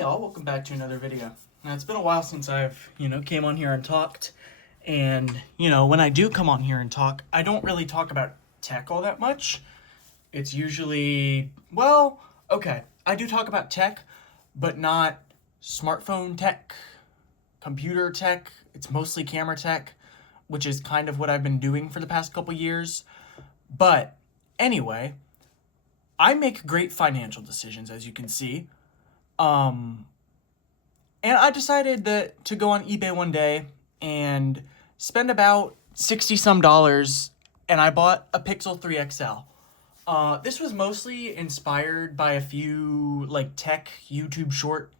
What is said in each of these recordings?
Hey all, welcome back to another video. Now it's been a while since I've, came on here and talked. And, when I do come on here and talk, I don't really talk about tech all that much. It's usually, I do talk about tech, but not smartphone tech, computer tech. It's mostly camera tech, which is kind of what I've been doing for the past couple years. But anyway, I make great financial decisions, as you can see. And I decided to go on eBay one day and spend about $60 some, and I bought a Pixel 3 XL. This was mostly inspired by a few tech YouTube short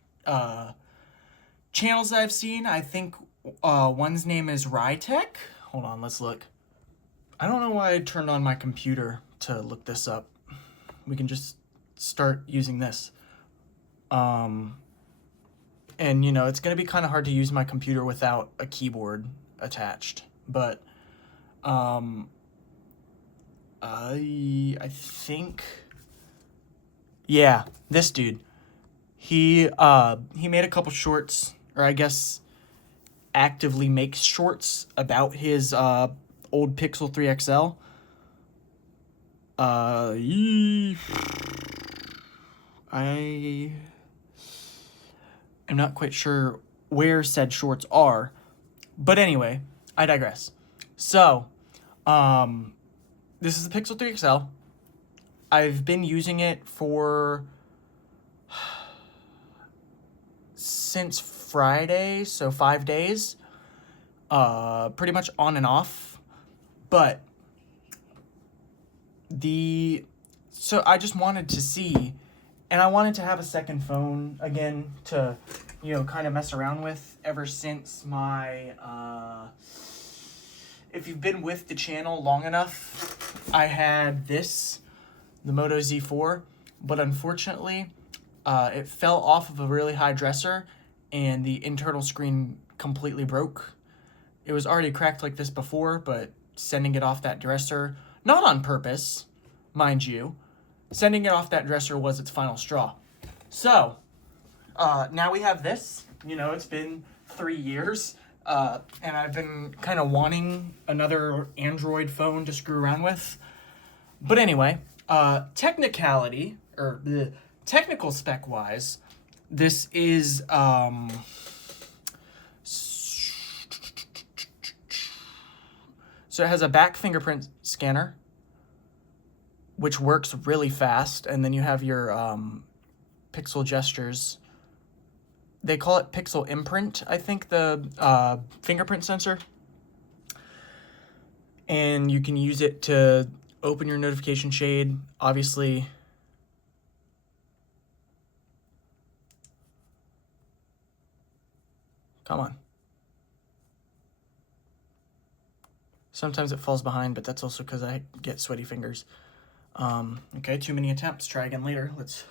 channels that I've seen. I think one's name is Rytech. Hold on, let's look. I don't know why I turned on my computer to look this up. We can just start using this. And it's going to be kind of hard to use my computer without a keyboard attached, but, I think, yeah, this dude, he made a couple shorts, or I guess actively makes shorts about his, old Pixel 3 XL. I'm not quite sure where said shorts are, but anyway, I digress. So, this is the Pixel 3 XL. I've been using it since Friday, so 5 days, pretty much on and off, but so I just wanted to see, and I wanted to have a second phone again to, kind of mess around with ever since my, if you've been with the channel long enough, I had the Moto Z4, but unfortunately, it fell off of a really high dresser and the internal screen completely broke. It was already cracked like this before, but sending it off that dresser, not on purpose, mind you, sending it off that dresser was its final straw. So, now we have this. It's been 3 years, and I've been kind of wanting another Android phone to screw around with. But anyway, technical spec-wise, this is, so it has a back fingerprint scanner, which works really fast, and then you have your pixel gestures. They call it Pixel Imprint, I think, the fingerprint sensor. And you can use it to open your notification shade, obviously. Come on. Sometimes it falls behind, but that's also because I get sweaty fingers. Okay, too many attempts. Try again later. Let's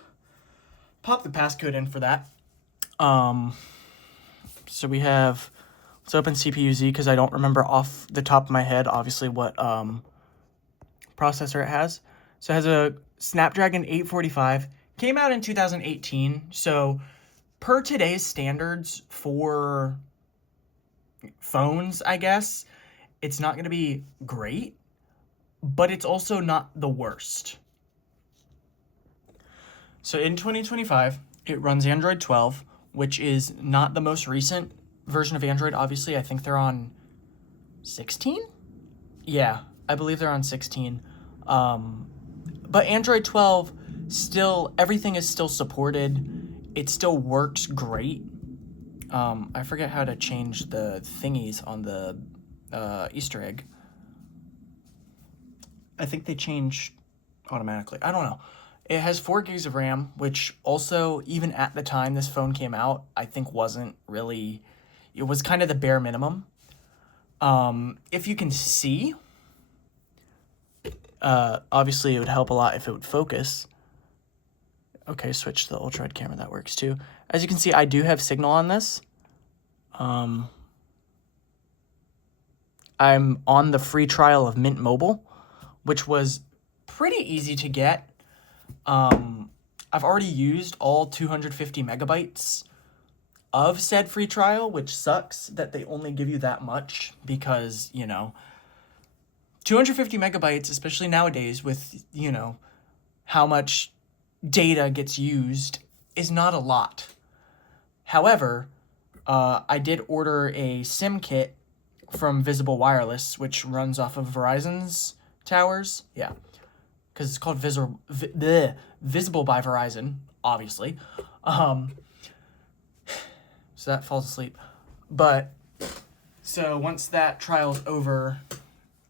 pop the passcode in for that. So we have, let's open CPU-Z because I don't remember off the top of my head, obviously, what processor it has. So it has a Snapdragon 845, came out in 2018. So per today's standards for phones, I guess, it's not going to be great, but it's also not the worst. So in 2025, it runs Android 12, which is not the most recent version of Android, obviously. I think they're on 16? Yeah, I believe they're on 16. But Android 12, still, everything is still supported. It still works great. I forget how to change the thingies on the Easter egg. I think they change automatically. I don't know. It has 4 gigs of RAM, which also, even at the time this phone came out, I think wasn't really, it was kind of the bare minimum. If you can see, obviously it would help a lot if it would focus. Okay, switch to the ultra-wide camera, that works too. As you can see, I do have signal on this. I'm on the free trial of Mint Mobile, which was pretty easy to get. I've already used all 250 megabytes of said free trial, which sucks that they only give you that much because, 250 megabytes, especially nowadays with, how much data gets used, is not a lot. However, I did order a SIM kit from Visible Wireless, which runs off of Verizon's towers. Yeah, because it's called Visible by Verizon, obviously. So that falls asleep. But so once that trial's over,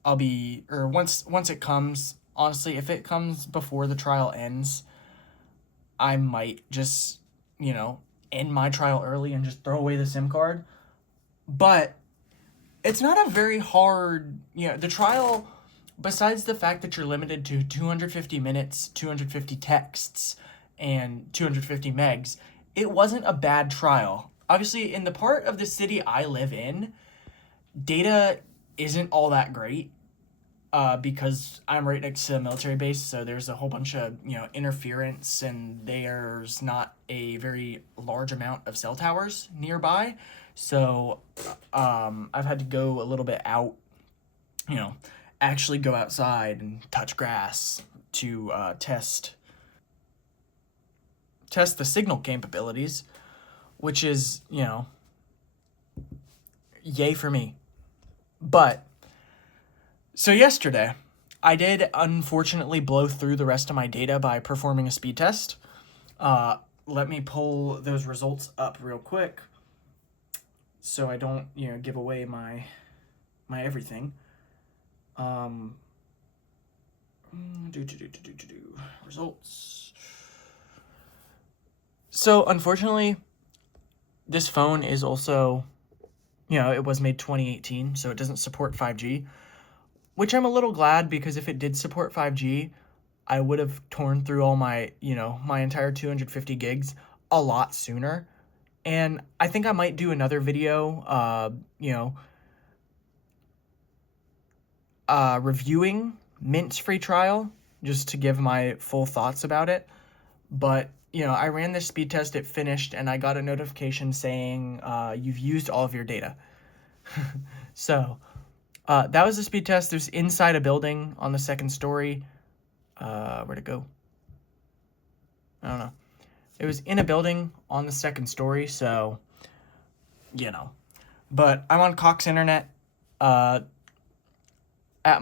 once it comes, honestly, if it comes before the trial ends, I might just, end my trial early and just throw away the SIM card. But it's not a very hard, the trial, besides the fact that you're limited to 250 minutes, 250 texts, and 250 megs, it wasn't a bad trial. Obviously, in the part of the city I live in, data isn't all that great because I'm right next to a military base, so there's a whole bunch of, interference, and there's not a very large amount of cell towers nearby. So I've had to go a little bit out, actually go outside and touch grass to test the signal capabilities, which is, yay for me. But, so yesterday, I did unfortunately blow through the rest of my data by performing a speed test. Let me pull those results up real quick so I don't, give away my everything. Results. So, unfortunately, this phone is also, it was made 2018, so it doesn't support 5G, which I'm a little glad, because if it did support 5G, I would have torn through all my, my entire 250 gigs a lot sooner. And I think I might do another video, reviewing Mint's free trial, just to give my full thoughts about it. But, I ran this speed test, it finished, and I got a notification saying, you've used all of your data. So, that was the speed test. There's inside a building on the second story. Where'd it go? I don't know. It was in a building on the second story, so, But I'm on Cox Internet, at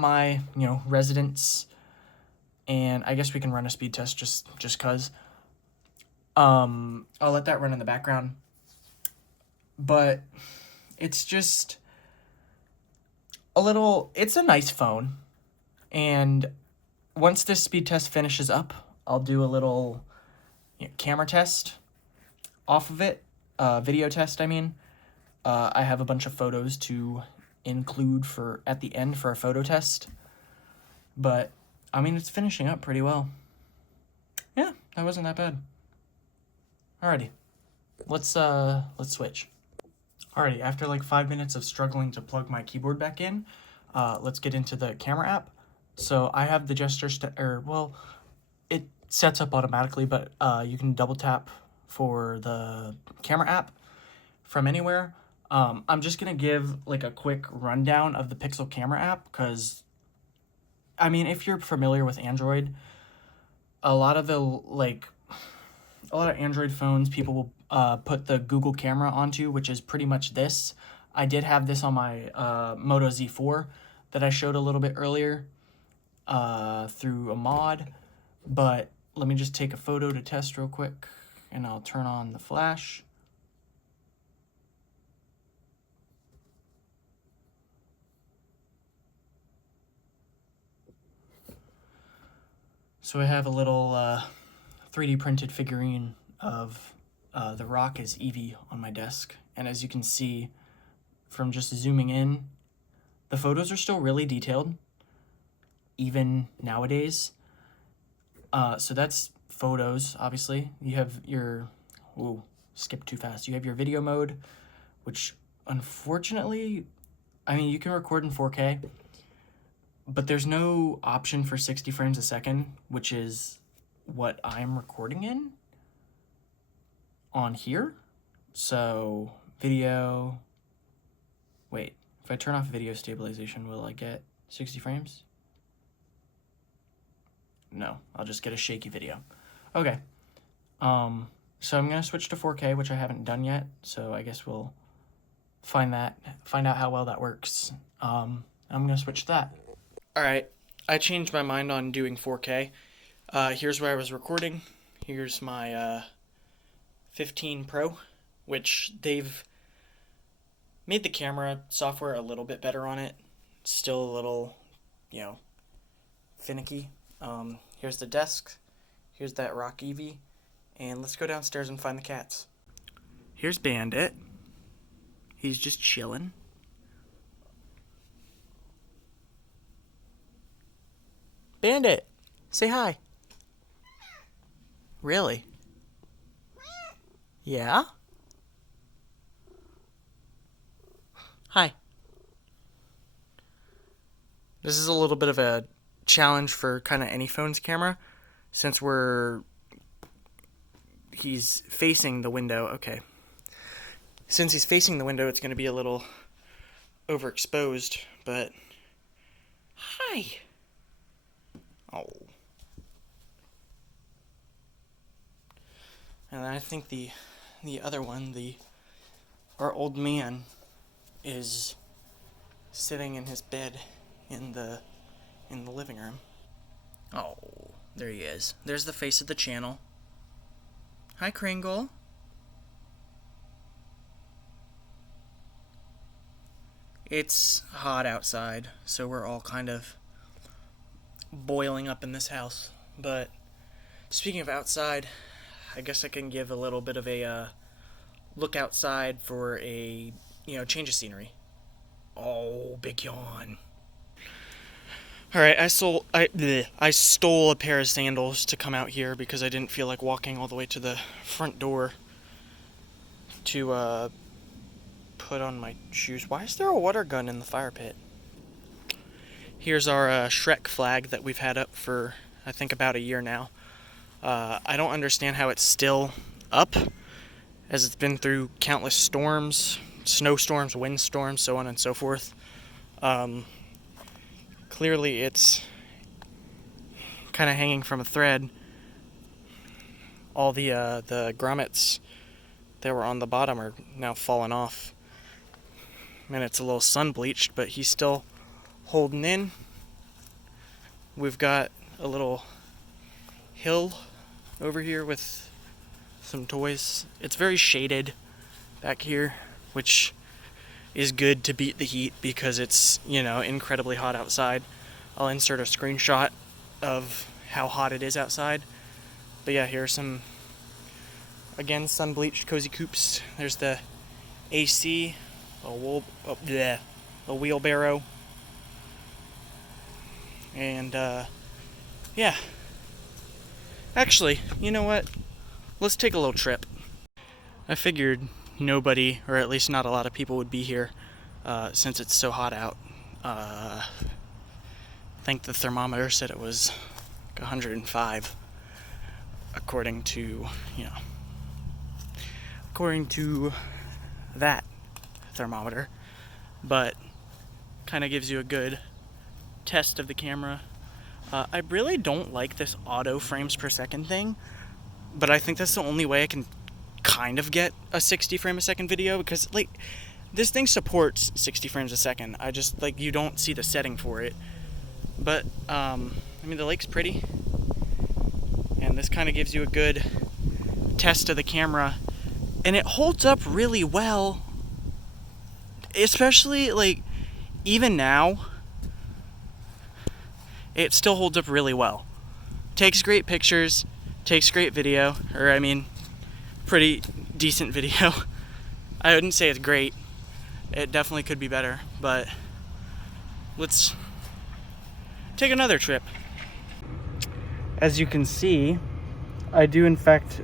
my, residence, and I guess we can run a speed test just cause. I'll let that run in the background. But it's just it's a nice phone, and once this speed test finishes up, I'll do a little camera test off of it, video test, I mean. I have a bunch of photos to include at the end for a photo test, but, I mean, it's finishing up pretty well. Yeah, that wasn't that bad. Alrighty, let's switch. Alrighty, after like 5 minutes of struggling to plug my keyboard back in, let's get into the camera app. So I have the gesture, it sets up automatically, but you can double tap for the camera app from anywhere. I'm just going to give like a quick rundown of the Pixel camera app, because, I mean, if you're familiar with Android, a lot of Android phones, people will put the Google camera onto, which is pretty much this. I did have this on my Moto Z4 that I showed a little bit earlier through a mod, but let me just take a photo to test real quick, and I'll turn on the flash. So I have a little 3D printed figurine of The Rock as Eevee on my desk, and as you can see from just zooming in, the photos are still really detailed, even nowadays. So that's photos, obviously. You have your, skipped too fast. You have your video mode, which unfortunately, I mean, you can record in 4K, but there's no option for 60 frames a second, which is what I'm recording in on here. So video, wait, if I turn off video stabilization, will I get 60 frames? No, I'll just get a shaky video. Okay. So I'm gonna switch to 4K, which I haven't done yet. So I guess we'll find out how well that works. I'm gonna switch to that. All right, I changed my mind on doing 4K. Here's where I was recording. Here's my 15 Pro, which they've made the camera software a little bit better on it. Still a little, finicky. Here's the desk. Here's that Rock Eevee. And let's go downstairs and find the cats. Here's Bandit. He's just chilling. Bandit, say hi. Really? Yeah? Hi. This is a little bit of a challenge for kind of any phone's camera, since he's facing the window. Okay. Since he's facing the window, it's going to be a little overexposed, but hi. Oh. And I think the other one, our old man, is sitting in his bed in the living room. Oh, there he is. There's the face of the channel. Hi, Kringle. It's hot outside, so we're all kind of boiling up in this house. But speaking of outside, I guess I can give a little bit of a look outside for a change of scenery. Oh, big yawn. All right, I stole a pair of sandals to come out here because I didn't feel like walking all the way to the front door to put on my shoes. Why is there a water gun in the fire pit? Here's our Shrek flag that we've had up for, I think, about a year now. I don't understand how it's still up, as it's been through countless storms, snowstorms, windstorms, so on and so forth. Clearly it's kind of hanging from a thread. All the grommets that were on the bottom are now falling off. And it's a little sun bleached, but he's still holding in. We've got a little hill over here with some toys. It's very shaded back here, which is good to beat the heat because it's, incredibly hot outside. I'll insert a screenshot of how hot it is outside. But yeah, here's some, again, sun-bleached cozy coops. There's the AC, a wheelbarrow. And, yeah. Actually, you know what? Let's take a little trip. I figured nobody, or at least not a lot of people, would be here since it's so hot out. I think the thermometer said it was like 105, according to that thermometer. But kind of gives you a good test of the camera. I really don't like this auto frames per second thing, but I think that's the only way I can kind of get a 60 frame a second video, because this thing supports 60 frames a second. I just you don't see the setting for it. But the lake's pretty, and this kind of gives you a good test of the camera, and it holds up really well, especially even now. It still holds up really well. Takes great pictures, takes great video, pretty decent video. I wouldn't say it's great. It definitely could be better, but let's take another trip. As you can see, I do in fact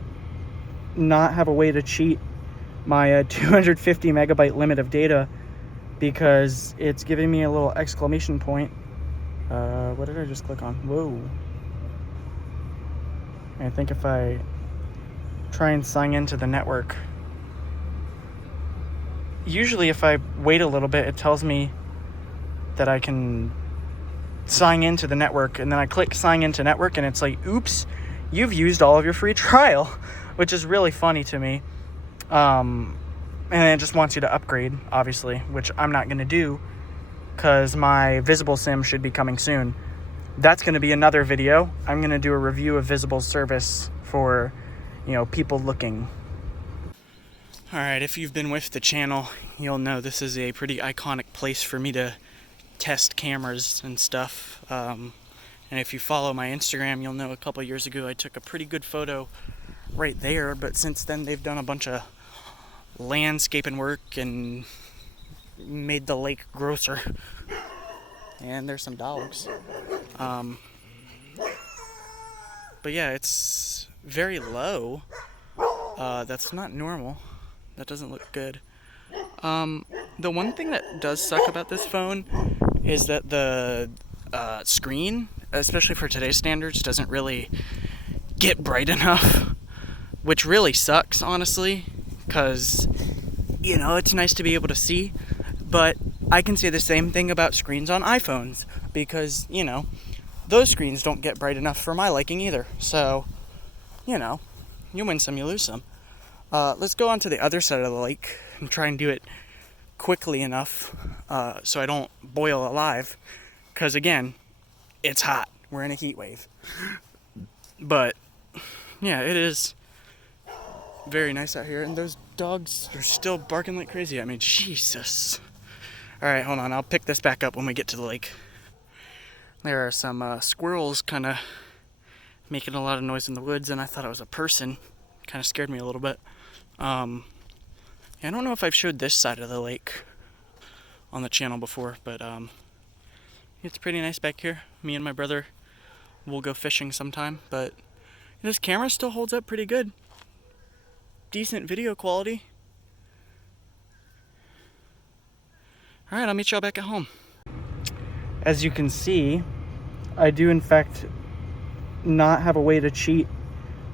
not have a way to cheat my 250 megabyte limit of data, because it's giving me a little exclamation point. What did I just click on? Whoa. I think if I try and sign into the network, usually if I wait a little bit, it tells me that I can sign into the network, and then I click sign into network and it's like, oops, you've used all of your free trial, which is really funny to me. And it just wants you to upgrade, obviously, which I'm not going to do because my Visible Sim should be coming soon. That's going to be another video. I'm going to do a review of Visible's service for, people looking. All right, if you've been with the channel, you'll know this is a pretty iconic place for me to test cameras and stuff. And if you follow my Instagram, you'll know a couple years ago I took a pretty good photo right there, but since then they've done a bunch of landscaping work and made the lake grosser. And there's some dogs. But yeah, it's very low. That's not normal. That doesn't look good. The one thing that does suck about this phone is that the screen, especially for today's standards, doesn't really get bright enough, which really sucks, honestly, because, it's nice to be able to see, but I can say the same thing about screens on iPhones, because, those screens don't get bright enough for my liking either, so, you win some, you lose some. Let's go on to the other side of the lake and try and do it quickly enough so I don't boil alive, because again, it's hot. We're in a heat wave. But yeah, it is very nice out here, and those dogs are still barking like crazy at me. Jesus. Alright, hold on, I'll pick this back up when we get to the lake. There are some squirrels kind of making a lot of noise in the woods, and I thought it was a person. Kind of scared me a little bit. I don't know if I've showed this side of the lake on the channel before, but it's pretty nice back here. Me and my brother will go fishing sometime, but this camera still holds up pretty good. Decent video quality. Alright, I'll meet y'all back at home. As you can see, I do in fact not have a way to cheat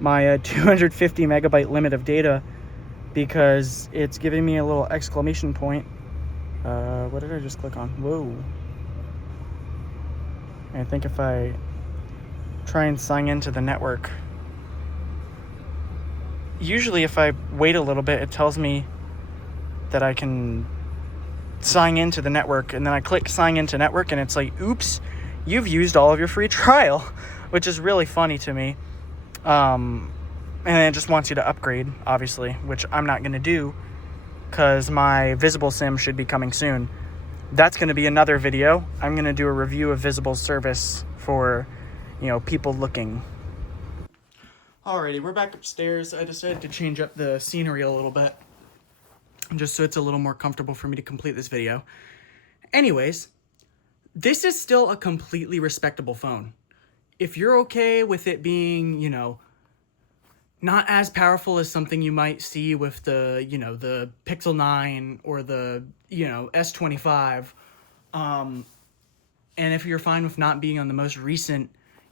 my 250 megabyte limit of data, because it's giving me a little exclamation point. What did I just click on? Whoa. I think if I try and sign into the network, usually if I wait a little bit, it tells me that I can sign into the network, and then I click sign into network and it's like, oops, you've used all of your free trial, which is really funny to me. And it just wants you to upgrade, obviously, which I'm not going to do because my Visible Sim should be coming soon. That's going to be another video. I'm going to do a review of Visible's service for, people looking. Alrighty, we're back upstairs. I decided to change up the scenery a little bit, just so it's a little more comfortable for me to complete this video. Anyways, this is still a completely respectable phone. If you're okay with it being, not as powerful as something you might see with the, the Pixel 9 or the, S25, and if you're fine with not being on the most recent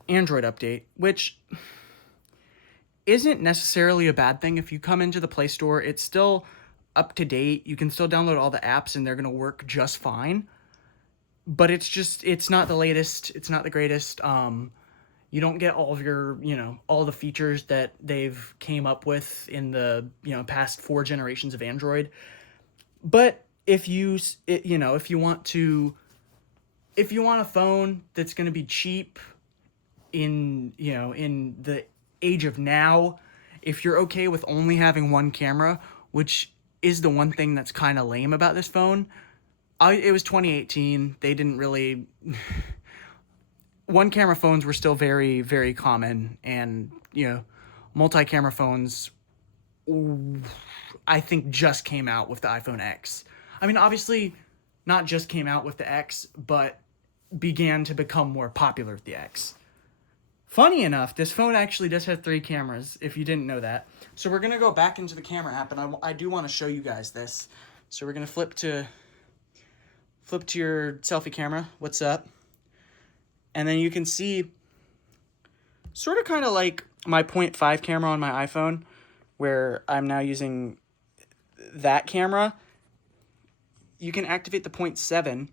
Android update, which isn't necessarily a bad thing. If you come into the Play Store, it's still up to date. You can still download all the apps and they're going to work just fine. But it's not the latest. It's not the greatest. You don't get all of your, all the features that they've came up with in the, past 4 generations of Android. But if you want a phone that's going to be cheap in the age of now, if you're okay with only having one camera, which is the one thing that's kind of lame about this phone. It was 2018. They didn't really... One camera phones were still very, very common, and, multi-camera phones, I think, just came out with the iPhone X. I mean, obviously, not just came out with the X, but began to become more popular with the X. Funny enough, this phone actually does have 3 cameras, if you didn't know that. So we're going to go back into the camera app, and I do want to show you guys this. So we're going to flip to your selfie camera. What's up? And then you can see sort of kind of like my 0.5 camera on my iPhone, where I'm now using that camera, you can activate the 0.7,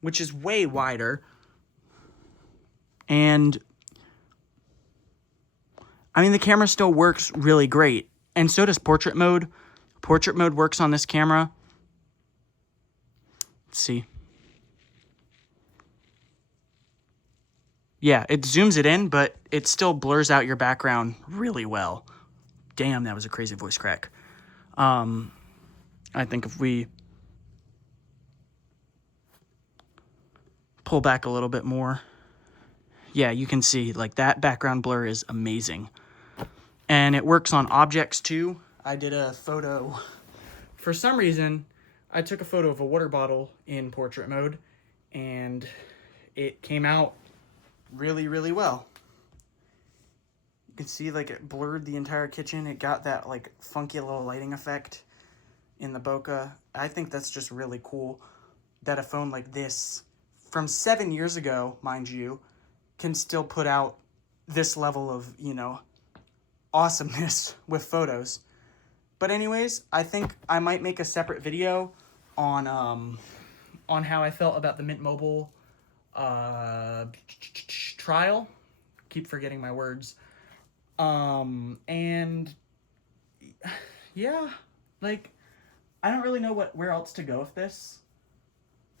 which is way wider. And I mean, the camera still works really great. And so does portrait mode. Portrait mode works on this camera. Let's see. Yeah, it zooms it in, but it still blurs out your background really well. Damn, that was a crazy voice crack. I think if we pull back a little bit more, yeah, you can see like that background blur is amazing. And it works on objects too. I did a photo. For some reason, I took a photo of a water bottle in portrait mode, and it came out really, really well. You can see like it blurred the entire kitchen. It got that like funky little lighting effect in the bokeh. I think that's just really cool that a phone like this, from 7 years ago, mind you, can still put out this level of, you know, awesomeness with photos. But anyways, I think I might make a separate video on how I felt about the Mint Mobile trial. Keep forgetting my words. And yeah, like, I don't really know where else to go with this.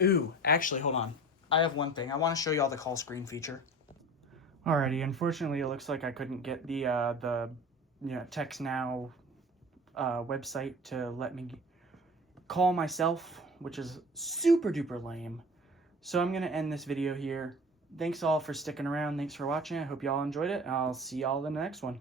Ooh, actually, hold on. I have one thing. I want to show you all the call screen feature. Alrighty, unfortunately, it looks like I couldn't get the TextNow website to let me call myself, which is super duper lame. So I'm going to end this video here. Thanks all for sticking around. Thanks for watching. I hope y'all enjoyed it. I'll see y'all in the next one.